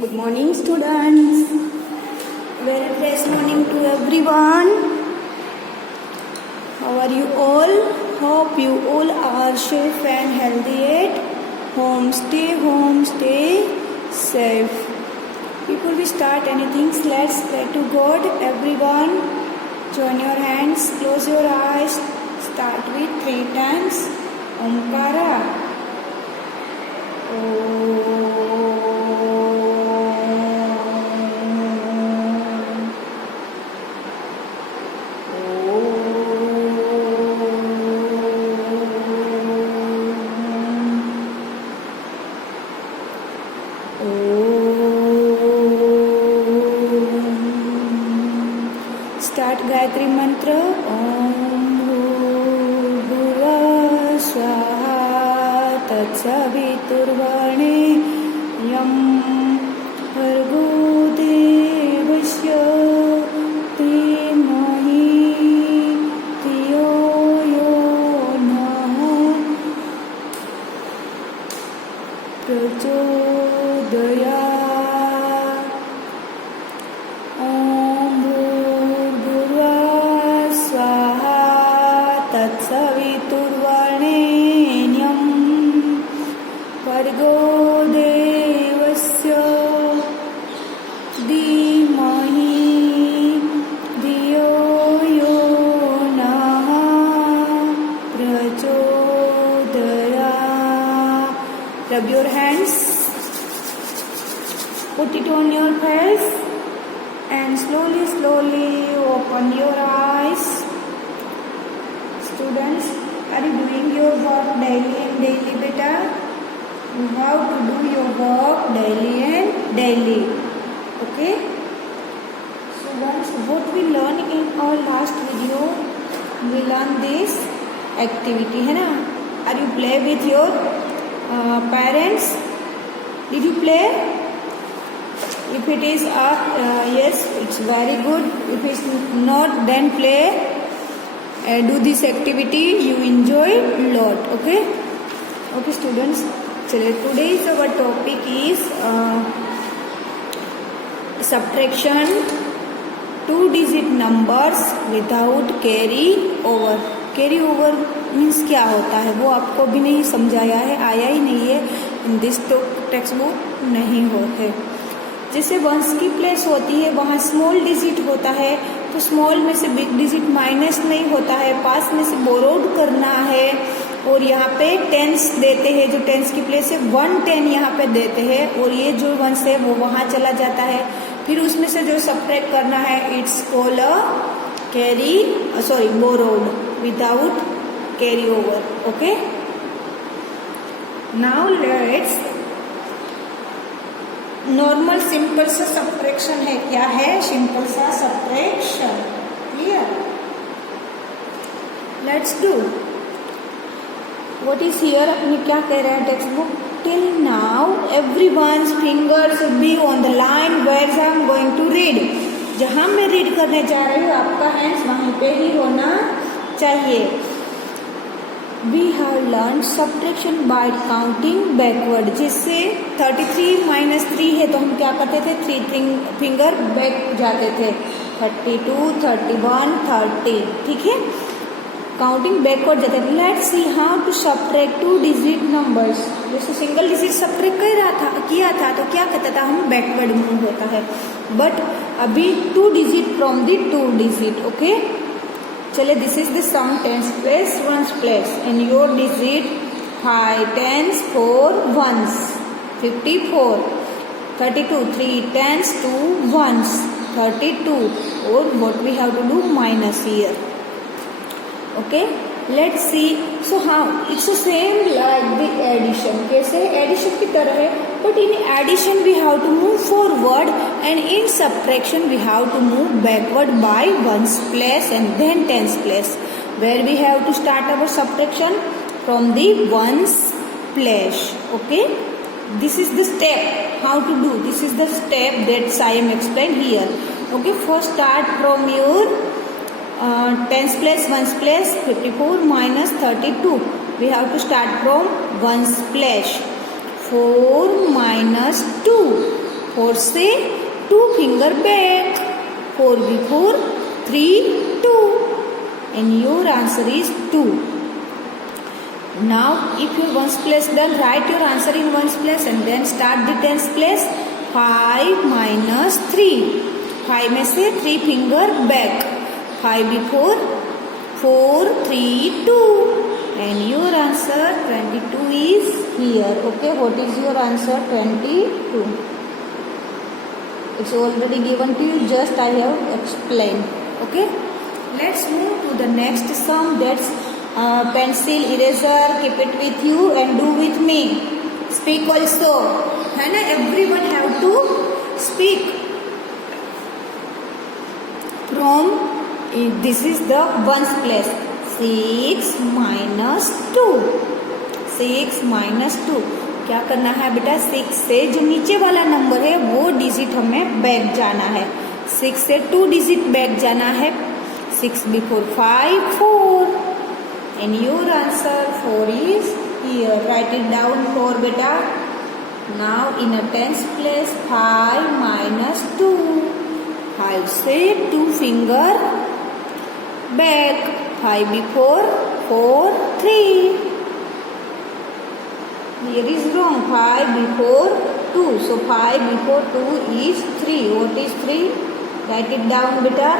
Good morning, students. Very fresh morning to everyone. How are you all? Hope you all are safe and healthy at home. Stay safe. Before we start anything, let's pray to God. Everyone, join your hands, close your eyes. Start with 3 times. Omkara. Start Gayatri मंत्र ओम भूर्भुवः स्वः तत्सवितुर्वरेण्यं भर्गो देवस्य धीमहि धियो यो नः प्रचोदयात्। तत्सवितुर्वरेण्यं भर्गो देवस्य धीमहि धियो यो नः प्रचोदयात्। Rub your hands, put it on your face and slowly open your eyes. Students, are you doing your work daily and daily, beta? You have to do your work daily and daily. Okay? Students, what we learned in our last video, we learned this activity, है ना? Are you play with your parents? Did you play? If it is yes, it's very good. If it's not, then play. Do this activity, you enjoy a lot. Okay students, today's our topic is subtraction 2-digit numbers without carry over means क्या होता है वो आपको भी नहीं समझाया है, आया ही नहीं है इन दिस टेक्स्ट बुक नहीं होते। जैसे वंस की प्लेस होती है वहाँ स्मॉल डिजिट होता है तो स्मॉल में से बिग डिजिट माइनस नहीं होता है, पास में से बोरोड करना है और यहाँ पे टेंस देते हैं, जो टेंस की प्लेस है 110 यहाँ पे देते हैं और ये जो वंस है वो वहाँ चला जाता है, फिर उसमें से जो सब्ट्रैक्ट करना है it's called borrowed without carry over. Okay, now let's normal simple सा सब्ट्रैक्शन है। क्या है? सिंपल सा subtraction. Clear? Let's do. What is here? अपने क्या कह रहा है text book? Till now everyone's fingers should be on the line where I am going to read. जहां मैं रीड करने जा रही हूँ आपका हैंड्स वहीं पे ही होना चाहिए। We have learned subtraction by counting backward। जिससे 33 minus 3 है तो हम क्या करते थे? 3 फिंगर बैक जाते थे। 32, 31, 30। ठीक है, काउंटिंग बैकवर्ड जाते थे। Let's see how to subtract 2-digit numbers। जैसे सिंगल डिजिट सब्ट्रैक्ट किया था तो क्या कहता था? हम बैकवर्ड मूव होता है, बट अभी 2 digit from the 2 digit। Okay, चले, this is the sum tens place ones place and your digit 5 tens 4 ones 54, 32 3 tens 2 ones 32 or what we have to do? Minus here. Okay, let's see. So how it's the same like the addition। कैसे? Addition की तरह है, but in addition we have to move forward and in subtraction we have to move backward by ones place and then tens place, where we have to start our subtraction from the ones place। Okay, this is the step how to do. This is the step that I am explained here। Okay, first start from your tens place, ones place, 54 minus 32. We have to start from ones place. 4 minus 2. 4 से 2 finger back. 4 before 3, 2. And your answer is 2. Now if your ones place done, write your answer in ones place and then start the tens place. 5 minus 3. 5 में से 3 finger back. 5 before 4, 3, 2. And your answer 22 is here. Okay, what is your answer? 22. It's already given to you, just I have explained. Okay, let's move to the next sum. That's pencil, eraser, keep it with you and do with me. Speak also. है ना, everyone have to speak. From this is the ones place. 6 minus 2. 6 minus 2. क्या करना है बेटा? 6 से जो नीचे वाला नंबर है वो डिजिट हमें बैक जाना है. 6 से 2 डिजिट बैक जाना है. 6 before 5, 4. And your answer 4 is here. Write it down 4 beta. Now in a tens place 5 minus 2. 5 से 2 finger back. 5 before 4, 3. Here is wrong. 5 before 2. So 5 before 2 is 3. What is 3? Write it down beta.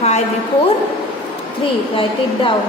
5 before 3. Write it down.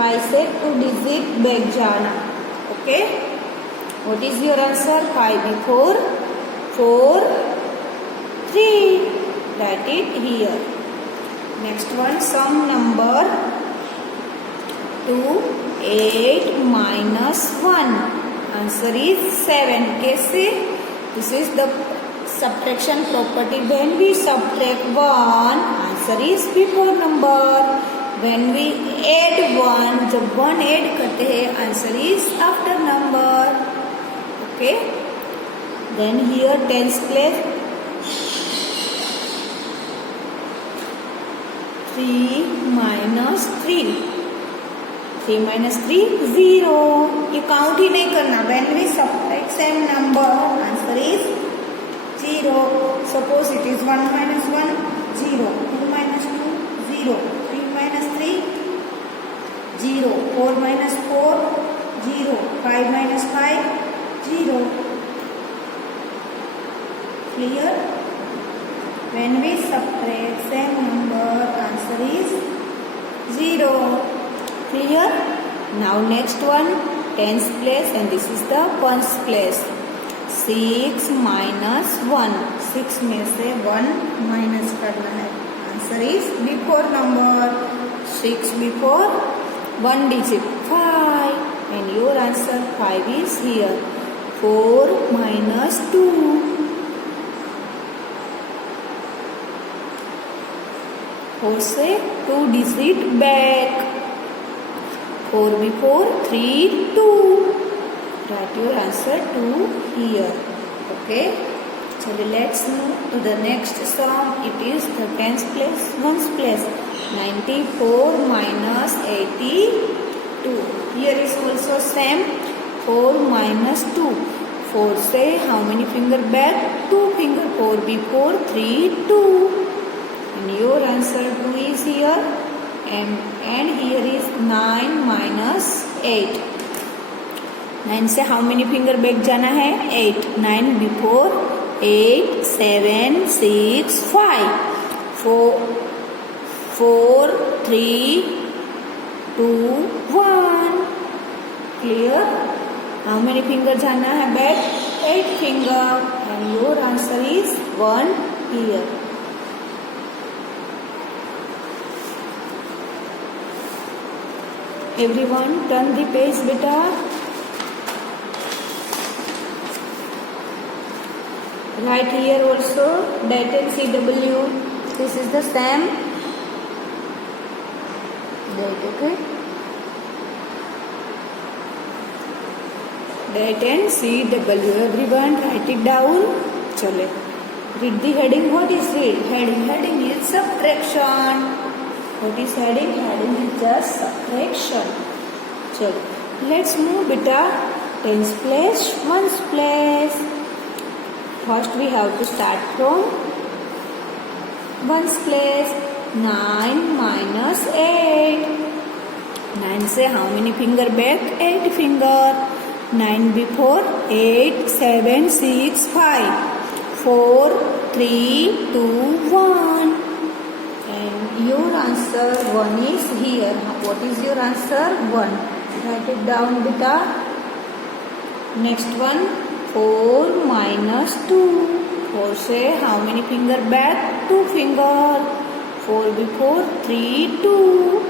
5 से 2 digit back जाना. Okay. What is your answer? 5 before 4, 3. Write it here. Next one, sum number 2, 8 minus 1. Answer is 7. कैसे? This is the subtraction property. When we subtract 1, answer is before number. When we add 1, जब 1 add करते हैं, answer is after number. Okay. Then here tens place. 3 minus 3. 3 minus 3, 0. ये count ही नहीं करना. When we subtract same number, answer is 0. Suppose it is 1 minus 1, 0. 2 minus 2, 0. 3 minus 3, 0. 4 minus 4, 0. 5 minus 5, 0. Clear? When we subtract same number, answer is 0. Clear? Now next one, tens place and this is the ones place. 6 minus 1. 6 में से 1 minus करना है. Answer is before number. 6 before 1 digit 5. And your answer 5 is here. 4 minus 2. 4 से 2 digit back. 4 before 3, 2. Write your answer 2 here. Okay. So let's move to the next sum. It is the tens place, ones place. 94 minus 82. Here is also same. 4 minus 2. 4 से how many finger back? 2 finger. 4 before 3, 2. And your answer 2 is here. And here is 9 minus 8. 9 से how many finger back जाना है? 8. 9 before 8, 7, 6, 5. 4, 3, 2, 1. Clear? How many finger जाना है back? 8 finger. And your answer is 1 here. Everyone turn the page beta. Right here also date and CW. This is the same date. Okay. Date and CW. Everyone write it down. चले. Read the heading. What is it? Heading. Heading is subtraction. What is heading? Heading is just subtraction. चलो, let's move beta. Tens place, ones place. First we have to start from ones place. 9 minus 8. 9 से how many finger back? 8 finger. 9 before 8, 7, 6, 5, 4, 3, 2, 1. And your answer 1 is here. What is your answer? 1. Write it down, beta. Next one, 4 minus 2. 4 say how many finger back? 2 finger. 4 before 3, 2.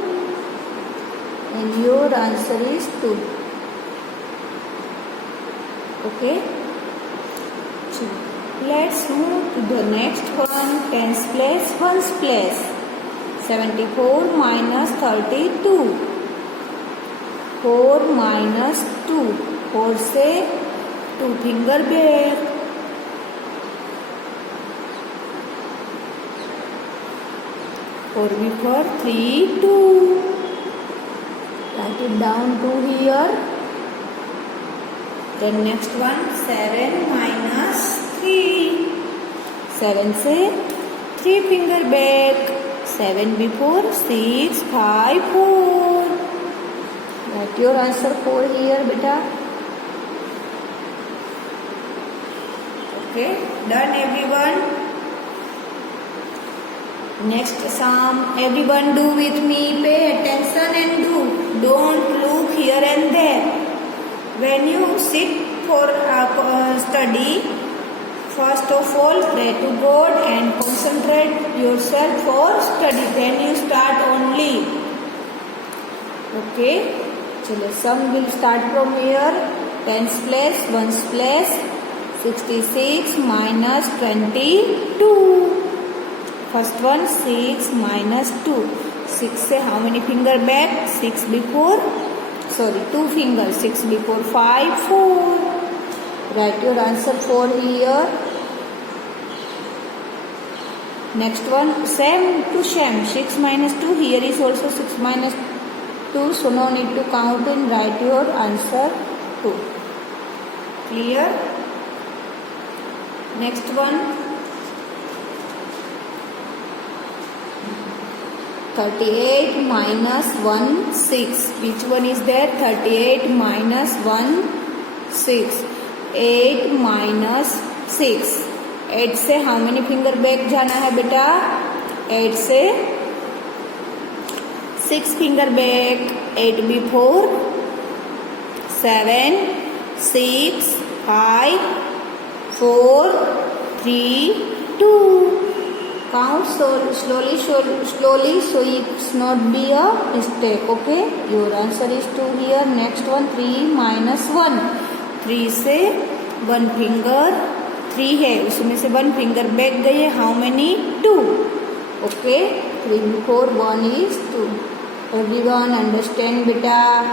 And your answer is 2. Okay. So let's move to the next one. Tens place, ones place. 74 minus 32. 4 minus 2. 4 say 2 finger back. 4 before 3, 2. Write it down 2 here. Then next one, 7 minus 3. 7 say 3 finger back. 7 before 6, 5, 4. Write your answer 4 here, beta. Okay, done everyone. Next sum, everyone do with me. Pay attention and do. Don't look here and there. When you sit for study, first of all pray to God and concentrate yourself for study. Then you start only. Okay. Chalo, sum will start from here. Tens place, ones place. 66 minus 22. First one, 6 minus 2. 6 say how many finger back? 6 before, 2 fingers. 6 before 5, 4. Write your answer 4 here. Next one, same to same. 6 minus 2. Here is also 6 minus 2. So no need to count and write your answer 2. Clear? Next one, 38 minus 1, 6. Which one is there? 38 minus 1, 6. 8 minus 6. 8 से how many finger back जाना है बेटा? 8 से 6 finger back. 8 before 7, 6, 5, 4, 3, 2. Count slowly so it not be a mistake. Okay, your answer is 2 here. Next one, 3 minus 1. 3 से 1 finger 3 है, उसमें से 1 finger back गई है. How many? 2. Okay, 3 before 1 is 2. Everyone understand beta?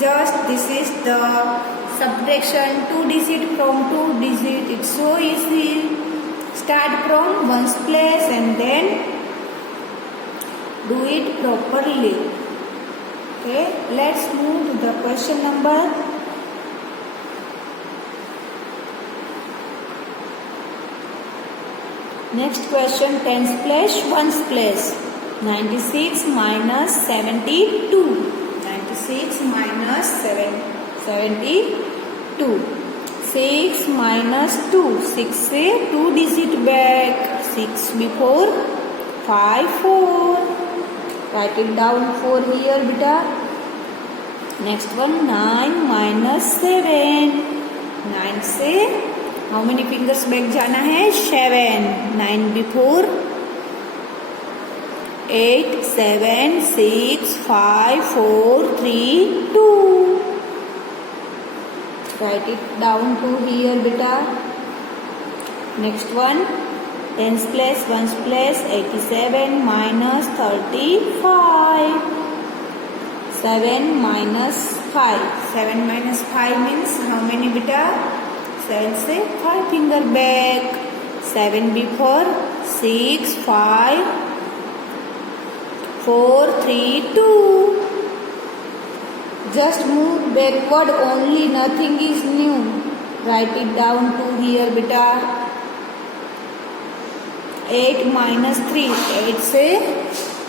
Just this is the subtraction 2 digit from 2 digit. It's so easy. Start from ones place and then do it properly. Okay, let's move to the question number. Next question, tens place, ones place. 96 minus 72. 96 minus 72. 6 minus 2. 6 से 2 digit back. 6 before 5, 4. Write it down 4 here, beta. Next one, 9 minus 7. 9 से how many fingers back जाना है? 7. 9 before 8, 7, 6, 5, 4, 3, 2. Write it down 2 here, beta. Next one, tens place, ones place. 87 minus 35. 7 minus 5. 7 minus 5 means how many, beta? 7 से 5 finger back. 7 before 6, 5, 4, 3, 2. Just move backward only, nothing is new. Write it down 2 here, beta. 8 minus 3. 8 से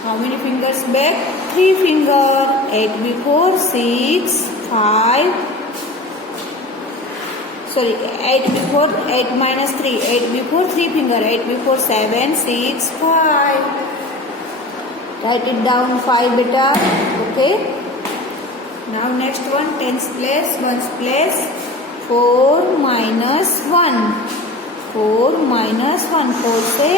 how many fingers back? 3 finger. 8 before 6, 5. Sorry, 8 before 8 minus 3. 8 before 3 finger. 8 before 7, 6, 5. Write it down 5 beta. Okay. Now next one, tens place, ones place. 4 minus 1. 4 minus 1. 4 से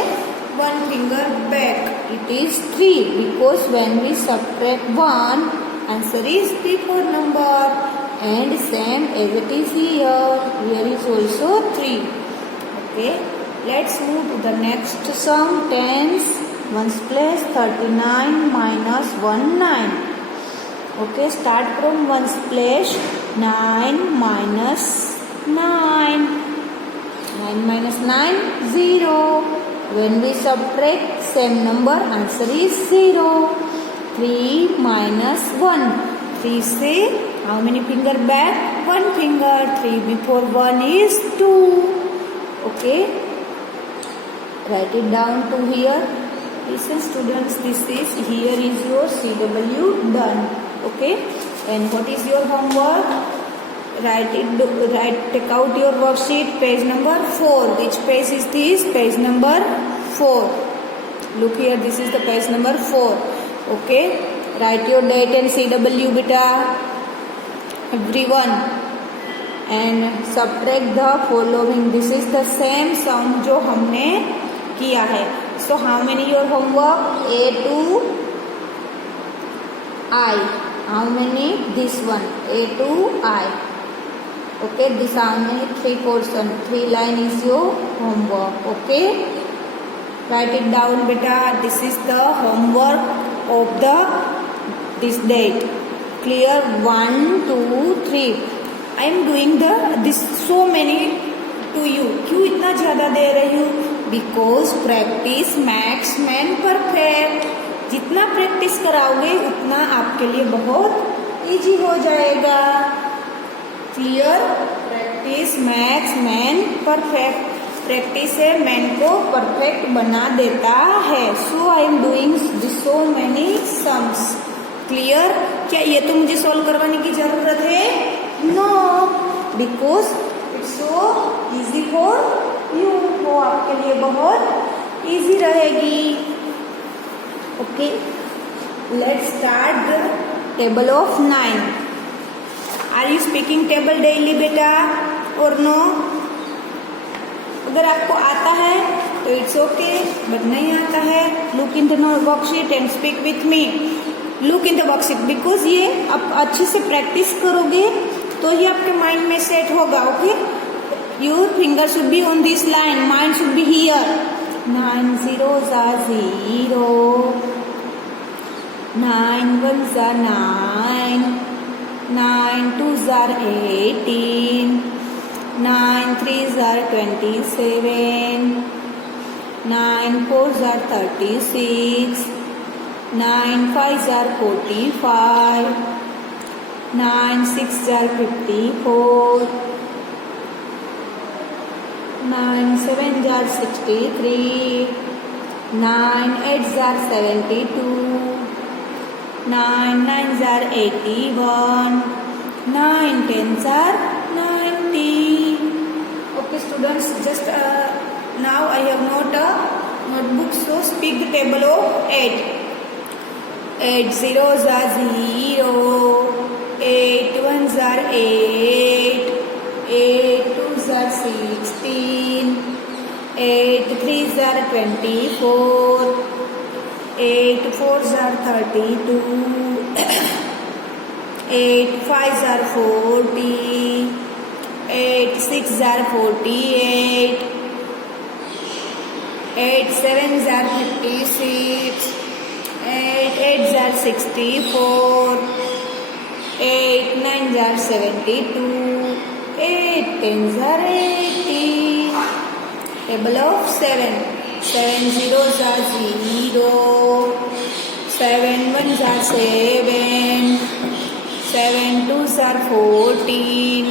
1 finger back. It is 3 because when we subtract 1, answer is before number. And same as it is here. Here is also 3. Okay. Let's move to the next sum. Tens, ones place. 39 minus 1, 9. Okay, start from ones place. 9 minus 9. 9 minus 9, 0. When we subtract same number, answer is 0. 3 minus 1. 3 say how many finger back? 1 finger. 3 before 1 is 2. Okay. Write it down to here. Listen students, this is here is your CW done. Okay. And what is your homework? Take out your worksheet, page number 4. Which page is this? Page number 4. Look here, this is the page number 4. Okay. Write your date and CW beta. Everyone. And subtract the following. This is the same sum जो हमने किया है. So how many your homework? A to I. How many? This one. A to I. Okay, this how many? 3 portion. 3 line is your homework. Okay. Write it down beta. This is the homework of this date. Clear? 1, 2, 3. I am doing this so many to you. क्यों इतना ज़्यादा दे रही हूँ? Because practice makes man perfect. जितना practice कराओगे उतना आपके लिए बहुत इजी हो जाएगा. Clear? Practice makes man perfect. Practice से मैन को परफेक्ट बना देता है. So I am doing so many sums. Clear? क्या ये तो मुझे सॉल्व करवाने की जरूरत है? No, because it's so easy for you. वो आपके लिए बहुत इजी रहेगी. Okay, let's start the table of 9. Are you speaking table daily बेटा और नो? अगर आपको आता है तो इट्स ओके, बट नहीं आता है, look in the worksheet and speak with me. Look in the worksheet, because ये आप अच्छे से प्रैक्टिस करोगे तो ही आपके माइंड में सेट होगा. Okay, your finger should be on this line, mind should be here. 9 zeros are 0. 9 ones are 9. 9 twos are 18. 9 threes are 27. 9 fours are 36. 9 fives are 45. 9 sixes are 54. 9 sevens are 63. 9 eights are 72. 9 nines are 81. 9 tens are 90. Okay students, just now I have not a notebook, so speak the table of 8. 8 zeros are 0. 8 ones are 8. 8 twos are 16. 8 threes are 24. 8 fours are 32. 8 fives are 40. 8 sixes are 48. 8 sevens are 56. 8 eights are 64. 8 nines are 72. 8 tens are 80. Table of 7. 7 zeros are 0. 7 ones are 7. 7 twos are 14.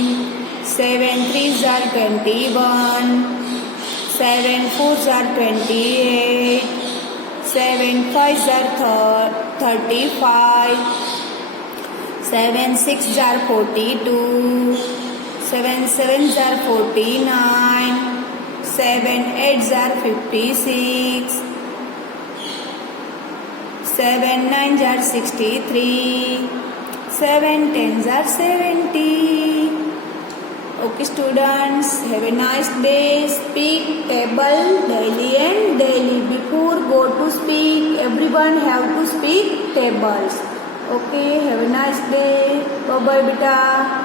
7 threes are 21. 7 4s are 28. 7 5s are 35. 7 6s are 42. 7 7s are 49. 7 8s are 56. 7 9s are 63. 7 10s are 70. Okay students, have a nice day. Speak table daily and daily. Before go to speak, everyone have to speak tables. Okay, have a nice day. Bye bye beta.